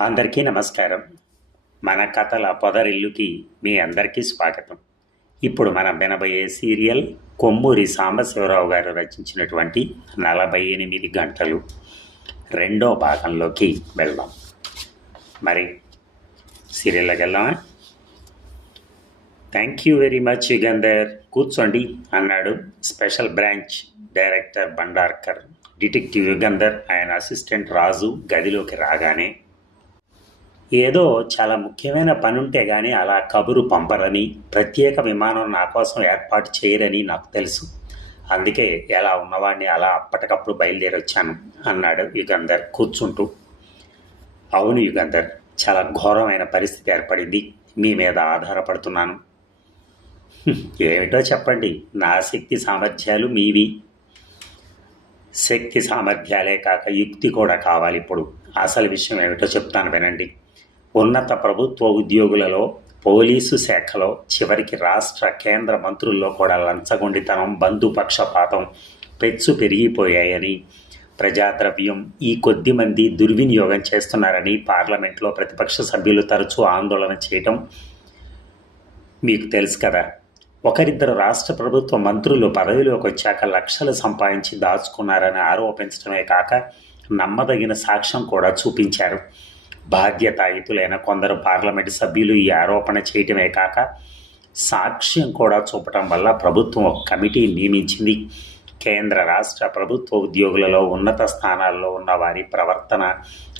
అందరికీ నమస్కారం. మన కథల పొదరిల్లుకి మీ అందరికీ స్వాగతం. ఇప్పుడు మనం వినబోయే సీరియల్ కొమ్మూరి సాంబశివరావు గారు రచించినటువంటి నలభై ఎనిమిది గంటలు రెండో భాగంలోకి వెళ్దాం. మరి సీరియల్లోకి వెళ్దామా? Thank you very much Yugandhar. కూర్చోండి అన్నాడు special branch director Bhandarkar. Detective Yugandhar ఆయన అసిస్టెంట్ రాజు గదిలోకి రాగానే ఏదో చాలా ముఖ్యమైన పనుంటే కానీ అలా కబురు పంపరని ప్రత్యేక విమానం నా కోసం ఏర్పాటు చేయరని నాకు తెలుసు. అందుకే ఎలా ఉన్నవాడిని అలా అప్పటికప్పుడు బయలుదేరి వచ్చాను అన్నాడు యుగంధర్ కూర్చుంటూ. అవును యుగంధర్ చాలా ఘోరమైన పరిస్థితి ఏర్పడింది. మీ మీద ఆధారపడుతున్నాను. ఏమిటో చెప్పండి నా శక్తి సామర్థ్యాలు మీవి. శక్తి సామర్థ్యాలే కాక యుక్తి కూడా కావాలి ఇప్పుడు. అసలు విషయం ఏమిటో చెప్తాను వినండి. ఉన్నత ప్రభుత్వ ఉద్యోగులలో పోలీసు శాఖలో చివరికి రాష్ట్ర కేంద్ర మంత్రుల్లో కూడా లంచగొండితనం బంధుపక్షపాతం పెచ్చు పెరిగిపోయాయని ప్రజాద్రవ్యం ఈ కొద్ది మంది దుర్వినియోగం చేస్తున్నారని పార్లమెంట్లో ప్రతిపక్ష సభ్యులు తరచూ ఆందోళన చేయటం మీకు తెలుసు కదా. ఒకరిద్దరు రాష్ట్ర ప్రభుత్వ మంత్రులు పదవిలోకి వచ్చాక లక్షలు సంపాదించి దాచుకున్నారని ఆరోపించడమే కాక నమ్మదగిన సాక్ష్యం కూడా చూపించారు. బాధ్యతాయుతులైన కొందరు పార్లమెంటు సభ్యులు ఈ ఆరోపణ చేయటమే కాక సాక్ష్యం కూడా చూపటం వల్ల ప్రభుత్వం ఒక కమిటీ నియమించింది. కేంద్ర రాష్ట్ర ప్రభుత్వ ఉద్యోగులలో ఉన్నత స్థానాల్లో ఉన్న వారి ప్రవర్తన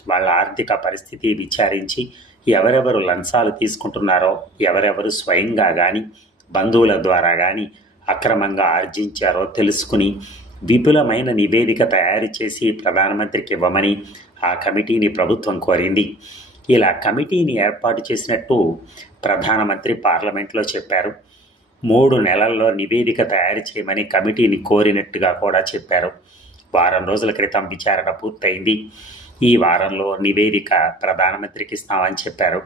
వాళ్ళ ఆర్థిక పరిస్థితి విచారించి ఎవరెవరు లంచాలు తీసుకుంటున్నారో ఎవరెవరు స్వయంగా కానీ బంధువుల ద్వారా కానీ అక్రమంగా ఆర్జించారో తెలుసుకుని విపులమైన నివేదిక తయారు చేసి ప్రధానమంత్రికి ఇవ్వమని ఆ కమిటీని ప్రభుత్వం కోరింది. ఇలా కమిటీని ఏర్పాటు చేసినట్టు ప్రధానమంత్రి పార్లమెంట్లో చెప్పారు. మూడు నెలల్లో నివేదిక తయారు చేయమని కమిటీని కోరినట్టుగా కూడా చెప్పారు. వారం రోజుల క్రితం విచారణ పూర్తయింది. ఈ వారంలో నివేదిక ప్రధానమంత్రికి ఇస్తామని చెప్పారు.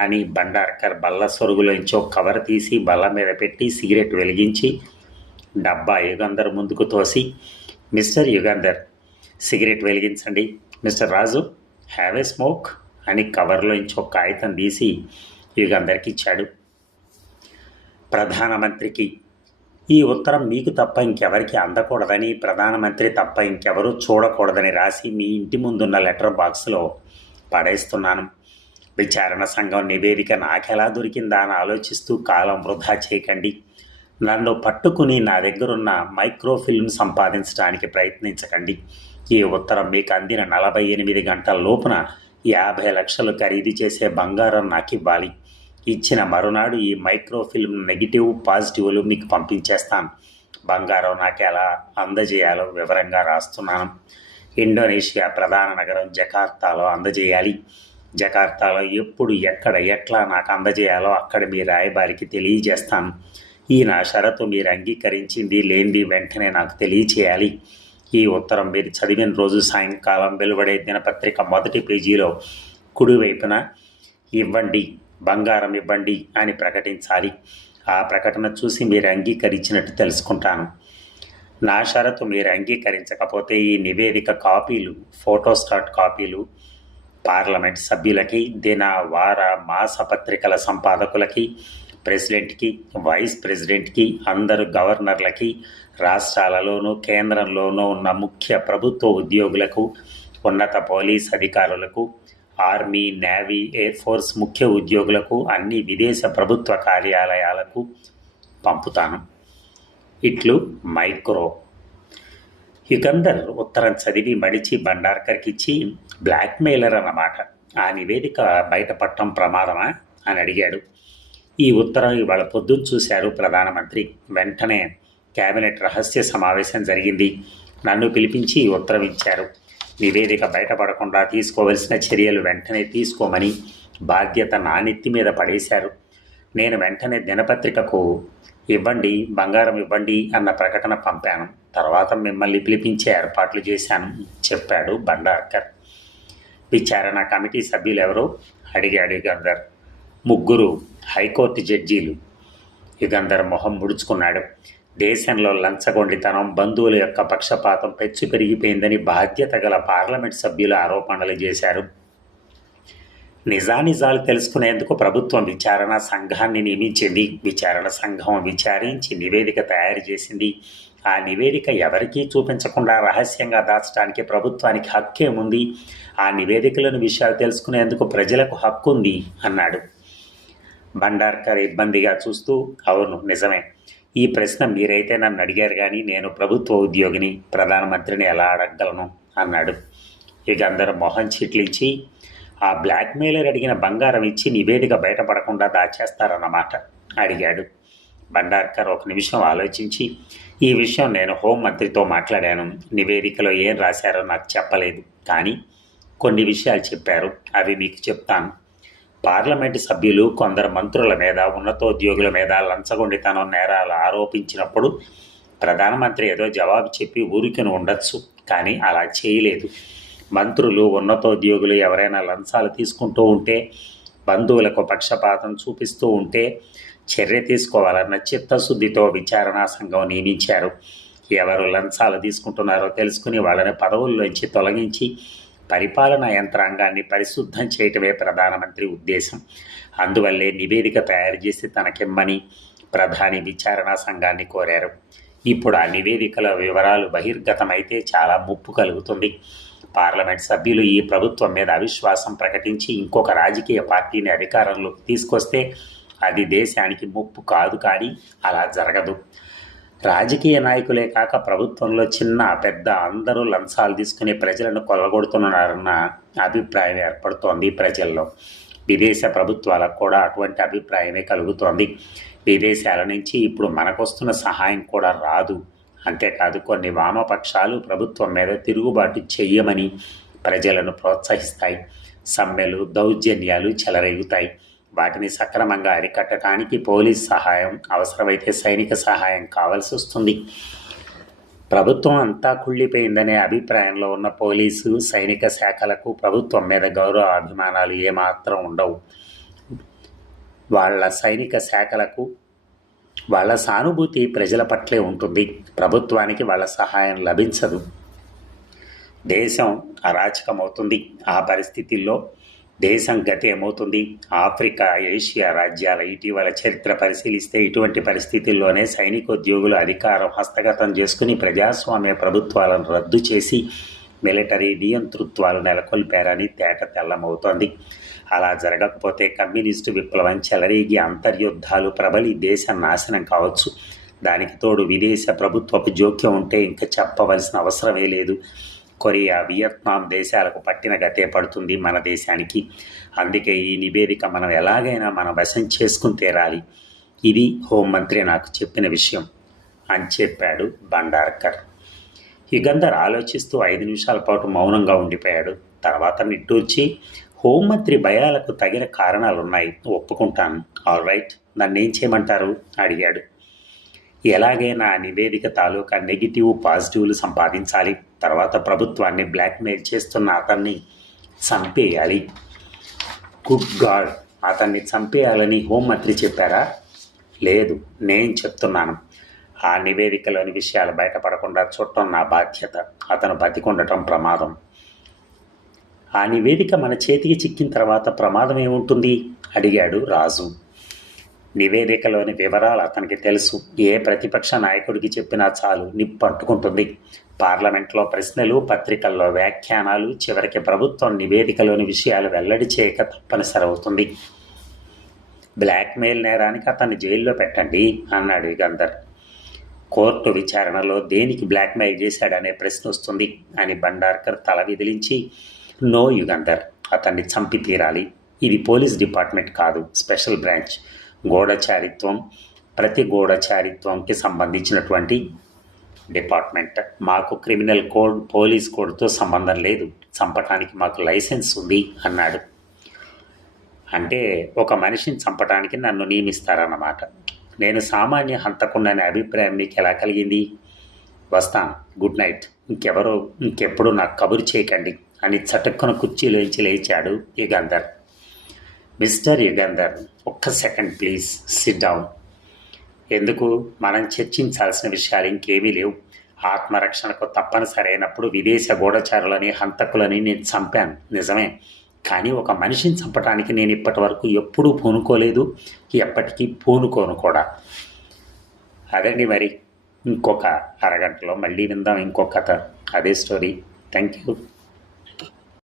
అని బండార్కర్ బల్ల సొరుగులోంచి ఒక కవర్ తీసి బల్ల మీద పెట్టి సిగరెట్ వెలిగించి డబ్బా యుగంధర్ ముందుకు తోసి మిస్టర్ యుగంధర్ సిగరెట్ వెలిగించండి. Mister Raju have a smoke అని కవర్లోంచి ఒక కాగితం తీసి యుగంధర్కి ఇచ్చాడు ప్రధానమంత్రికి ఈ ఉత్తరం మీకు తప్ప ఇంకెవరికి అందకూడదని ప్రధానమంత్రి తప్ప ఇంకెవరూ చూడకూడదని రాసి మీ ఇంటి ముందున్న లెటర్ బాక్స్లో పడేస్తున్నాను. విచారణ సంఘం నివేదిక నాకెలా దొరికిందా అని ఆలోచిస్తూ కాలం వృధా చేయకండి. నన్ను పట్టుకుని నా దగ్గరున్న మైక్రోఫిల్మ్ సంపాదించడానికి ప్రయత్నించకండి. ఈ ఉత్తరం మీకు అందిన నలభై ఎనిమిది గంటల లోపున యాభై లక్షలు ఖరీదు చేసే బంగారం నాకు ఇవ్వాలి ఇచ్చిన మరునాడు ఈ మైక్రోఫిల్మ్ నెగిటివ్ పాజిటివ్లు మీకు పంపించేస్తాను. బంగారం నాకు ఎలా అందజేయాలో వివరంగా రాస్తున్నాను. ఇండోనేషియా ప్రధాన నగరం జకార్తాలో అందజేయాలి. జకార్తాలో ఎప్పుడు ఎక్కడ ఎట్లా నాకు అందజేయాలో అక్కడ మీ రాయబారికి తెలియజేస్తాను. ఈ నా షరతు మీరు అంగీకరించింది లేనిది వెంటనే నాకు తెలియచేయాలి. ఈ ఉత్తరం మీరు చదివిన రోజు సాయంకాలం వెలువడే దినపత్రిక మొదటి పేజీలో కుడివైపున ఇవ్వండి బంగారం ఇవ్వండి అని ప్రకటించాలి. ఆ ప్రకటన చూసి మీరు అంగీకరించినట్టు తెలుసుకుంటాను. నా షరతు మీరు అంగీకరించకపోతే ఈ నివేదిక కాపీలు ఫోటోస్టాట్ కాపీలు పార్లమెంట్ సభ్యులకి దిన వార మాస పత్రికల సంపాదకులకి ప్రెసిడెంట్కి వైస్ ప్రెసిడెంట్కి అందరు గవర్నర్లకి రాష్ట్రాలలోనూ కేంద్రంలోనూ ఉన్న ముఖ్య ప్రభుత్వ ఉద్యోగులకు ఉన్నత పోలీస్ అధికారులకు ఆర్మీ నేవీ ఎయిర్ ఫోర్స్ ముఖ్య ఉద్యోగులకు అన్ని విదేశ ప్రభుత్వ కార్యాలయాలకు పంపుతాను. ఇట్లు మైక్రో. యుగంధర్ ఉత్తరం చదివి మడిచి భండార్కర్కి ఇచ్చి బ్లాక్మెయిలర్ అన్నమాట. ఆ నివేదిక బయటపడటం ప్రమాదమా? అని అడిగాడు. ఈ ఉత్తరం ఇవాళ పొద్దున్న చూశారు ప్రధానమంత్రి. వెంటనే కేబినెట్ రహస్య సమావేశం జరిగింది. నన్ను పిలిపించి ఈ ఉత్తరం ఇచ్చారు. నివేదిక బయటపడకుండా తీసుకోవలసిన చర్యలు వెంటనే తీసుకోమని బాధ్యత నా నెత్తి మీద పడేశారు. నేను వెంటనే దినపత్రికకు ఇవ్వండి బంగారం ఇవ్వండి అన్న ప్రకటన పంపాను. తర్వాత మిమ్మల్ని పిలిపించే ఏర్పాట్లు చేశాను చెప్పాడు బండార్కర్. విచారణ కమిటీ సభ్యులెవరో? అడిగాడు గందర్ ముగ్గురు హైకోర్టు జడ్జీలు. యుగంధర్ మొహం ముడుచుకున్నాడు. దేశంలో లంచగొండితనం బంధువుల యొక్క పక్షపాతం పెచ్చు పెరిగిపోయిందని బాధ్యత గల పార్లమెంట్ సభ్యులు ఆరోపణలు చేశారు. నిజానిజాలు తెలుసుకునేందుకు ప్రభుత్వం విచారణ సంఘాన్ని నియమించింది. విచారణ సంఘం విచారించి నివేదిక తయారు చేసింది. ఆ నివేదిక ఎవరికీ చూపించకుండా రహస్యంగా దాచడానికి ప్రభుత్వానికి హక్కేముంది ఆ నివేదికలను విషయాలు తెలుసుకునేందుకు ప్రజలకు హక్కు ఉంది అన్నాడు. భండార్కర్ ఇబ్బందిగా చూస్తూ అవును నిజమే. ఈ ప్రశ్న మీరైతే నన్ను అడిగారు కానీ నేను ప్రభుత్వ ఉద్యోగిని ప్రధానమంత్రిని ఎలా అడగగలను అన్నాడు. ఇక అందరూ మొహం చిట్లించి ఆ బ్లాక్మెయిలర్ అడిగిన బంగారం ఇచ్చి నివేదిక బయటపడకుండా దాచేస్తారన్నమాట అడిగాడు. భండార్కర్ ఒక నిమిషం ఆలోచించి ఈ విషయం నేను హోంమంత్రితో మాట్లాడాను నివేదికలో ఏం రాశారో నాకు చెప్పలేదు కానీ కొన్ని విషయాలు చెప్పారు అవి మీకు చెప్తాను. పార్లమెంటు సభ్యులు కొందరు మంత్రుల మీద ఉన్నతోద్యోగుల మీద లంచగొండితనం నేరాలు ఆరోపించినప్పుడు ప్రధానమంత్రి ఏదో జవాబు చెప్పి ఊరికను ఉండొచ్చు కానీ అలా చేయలేదు. మంత్రులు ఉన్నతోద్యోగులు ఎవరైనా లంచాలు తీసుకుంటూ ఉంటే బంధువులకు పక్షపాతం చూపిస్తూ ఉంటే చర్య తీసుకోవాలన్న చిత్తశుద్ధితో విచారణా సంఘం నియమించారు. ఎవరు లంచాలు తీసుకుంటున్నారో తెలుసుకుని వాళ్ళని పదవుల్లోంచి తొలగించి పరిపాలనా యంత్రాంగాన్ని పరిశుద్ధం చేయటమే ప్రధానమంత్రి ఉద్దేశం. అందువల్లే నివేదిక తయారు చేసి తనకిమ్మని ప్రధాని విచారణా సంఘాన్ని కోరారు. ఇప్పుడు ఆ నివేదికల వివరాలు బహిర్గతమైతే చాలా ముప్పు కలుగుతుంది. పార్లమెంట్ సభ్యులు ఈ ప్రభుత్వం మీద అవిశ్వాసం ప్రకటించి ఇంకొక రాజకీయ పార్టీని అధికారంలోకి తీసుకొస్తే అది దేశానికి ముప్పు కాదు కానీ అలా జరగదు. రాజకీయ నాయకులే కాక ప్రభుత్వంలో చిన్న పెద్ద అందరూ లంచాలు తీసుకుని ప్రజలను కొల్లగొడుతున్నారన్న అభిప్రాయం ఏర్పడుతోంది ప్రజల్లో. విదేశ ప్రభుత్వాలకు కూడా అటువంటి అభిప్రాయమే కలుగుతోంది. విదేశాల నుంచి ఇప్పుడు మనకొస్తున్న సహాయం కూడా రాదు. అంతేకాదు కొన్ని వామపక్షాలు ప్రభుత్వం మీద తిరుగుబాటు చెయ్యమని ప్రజలను ప్రోత్సహిస్తాయి. సమ్మెలు దౌర్జన్యాలు చెలరేగుతాయి. వాటిని సక్రమంగా అరికట్టడానికి పోలీస్ సహాయం అవసరమైతే సైనిక సహాయం కావాల్సి వస్తుంది. ప్రభుత్వం అంతా కుళ్ళిపోయిందనే అభిప్రాయంలో ఉన్న పోలీసు సైనిక శాఖలకు ప్రభుత్వం మీద గౌరవ అభిమానాలు ఏమాత్రం ఉండవు. వాళ్ళ సైనిక శాఖలకు వాళ్ళ సానుభూతి ప్రజల పట్లే ఉంటుంది. ప్రభుత్వానికి వాళ్ళ సహాయం లభించదు. దేశం అరాచకమవుతుంది. ఆ పరిస్థితుల్లో దేశం గతి ఏమవుతుంది ఆఫ్రికా ఏషియా రాజ్యాల ఇటీవల చరిత్ర పరిశీలిస్తే ఇటువంటి పరిస్థితుల్లోనే సైనికోద్యోగులు అధికారం హస్తగతం చేసుకుని ప్రజాస్వామ్య ప్రభుత్వాలను రద్దు చేసి మిలిటరీ నియంతృత్వాలు నెలకొల్పారని తేట తెల్లమవుతోంది. అలా జరగకపోతే కమ్యూనిస్టు విప్లవం చెలరేగి అంతర్యుద్ధాలు ప్రబలి దేశం నాశనం కావచ్చు. దానికి తోడు విదేశ ప్రభుత్వపు జోక్యం ఉంటే ఇంకా చెప్పవలసిన అవసరమే లేదు. కొరియా వియత్నాం దేశాలకు పట్టిన గతే పడుతుంది మన దేశానికి. అందుకే ఈ నివేదిక మనం ఎలాగైనా మనం వశం చేసుకుని తీరాలి. ఇది హోంమంత్రి నాకు చెప్పిన విషయం అని చెప్పాడు బండార్కర్. యుగంధర్ ఆలోచిస్తూ ఐదు నిమిషాల పాటు మౌనంగా ఉండిపోయాడు. తర్వాత నిట్టూర్చి హోంమంత్రి భయాలకు తగిన కారణాలున్నాయి ఒప్పుకుంటాను. ఆల్ రైట్ నన్ను ఏం చేయమంటారు? అడిగాడు. ఎలాగైనా ఆ నివేదిక తాలూకా నెగిటివ్ పాజిటివ్లు సంపాదించాలి. తర్వాత ప్రభుత్వాన్ని బ్లాక్మెయిల్ చేస్తున్న అతన్ని చంపేయాలి. Good god! అతన్ని చంపేయాలని హోంమంత్రి చెప్పారా? లేదు నేను చెప్తున్నాను. ఆ నివేదికలోని విషయాలు బయటపడకుండా చూడటం నా బాధ్యత. అతను బతికుండటం ప్రమాదం. ఆ నివేదిక మన చేతికి చిక్కిన తర్వాత ప్రమాదం ఏముంటుంది? అడిగాడు రాజు. నివేదికలోని వివరాలు అతనికి తెలుసు. ఏ ప్రతిపక్ష నాయకుడికి చెప్పినా చాలు నిప్పట్టుకుంటుంది. పార్లమెంట్లో ప్రశ్నలు పత్రికల్లో వ్యాఖ్యానాలు చివరికి ప్రభుత్వం నివేదికలోని విషయాలు వెల్లడి చేయక తప్పనిసరి అవుతుంది. బ్లాక్మెయిల్ నేరానికి అతన్ని జైల్లో పెట్టండి అన్నాడు యుగంధర్ కోర్టు విచారణలో దేనికి బ్లాక్మెయిల్ చేశాడనే ప్రశ్న వస్తుంది అని బండార్కర్ తల విదిలించి నో యుగంధర్ అతన్ని చంపి తీరాలి. ఇది పోలీస్ డిపార్ట్మెంట్ కాదు స్పెషల్ బ్రాంచ్. గూఢచారిత్వం ప్రతి గూఢచారిత్వంకి సంబంధించినటువంటి డిపార్ట్మెంట్. మాకు క్రిమినల్ కోడ్ పోలీస్ కోడ్తో సంబంధం లేదు. చంపటానికి మాకు లైసెన్స్ ఉంది అన్నాడు. అంటే ఒక మనిషిని చంపటానికి నన్ను నియమిస్తారన్నమాట. నేను సామాన్య హంతకుండానే అభిప్రాయం మీకు ఎలా కలిగింది? వస్తాను. Good night. ఇంకెవరో ఇంకెప్పుడు నాకు కబురు చేయకండి అని చటుక్కున కుర్చీలోంచి లేచాడు ఈ గంధర్. మిస్టర్ యుగంధర్ ఒక్క సెకండ్ ప్లీజ్ సిట్ డౌన్. ఎందుకు? మనం చర్చించాల్సిన విషయాలు ఇంకేమీ లేవు. ఆత్మరక్షణకు తప్పనిసరైనప్పుడు విదేశ గూఢచారులని హంతకులని నేను చంపాను. నిజమే. కానీ ఒక మనిషిని చంపడానికి నేను ఇప్పటి వరకు ఎప్పుడూ పూనుకోలేదు. ఎప్పటికీ పూనుకోను కూడా. అదండి మరి ఇంకొక అరగంటలో మళ్ళీ విందాం ఇంకొక కథ. అదే స్టోరీ. Thank you.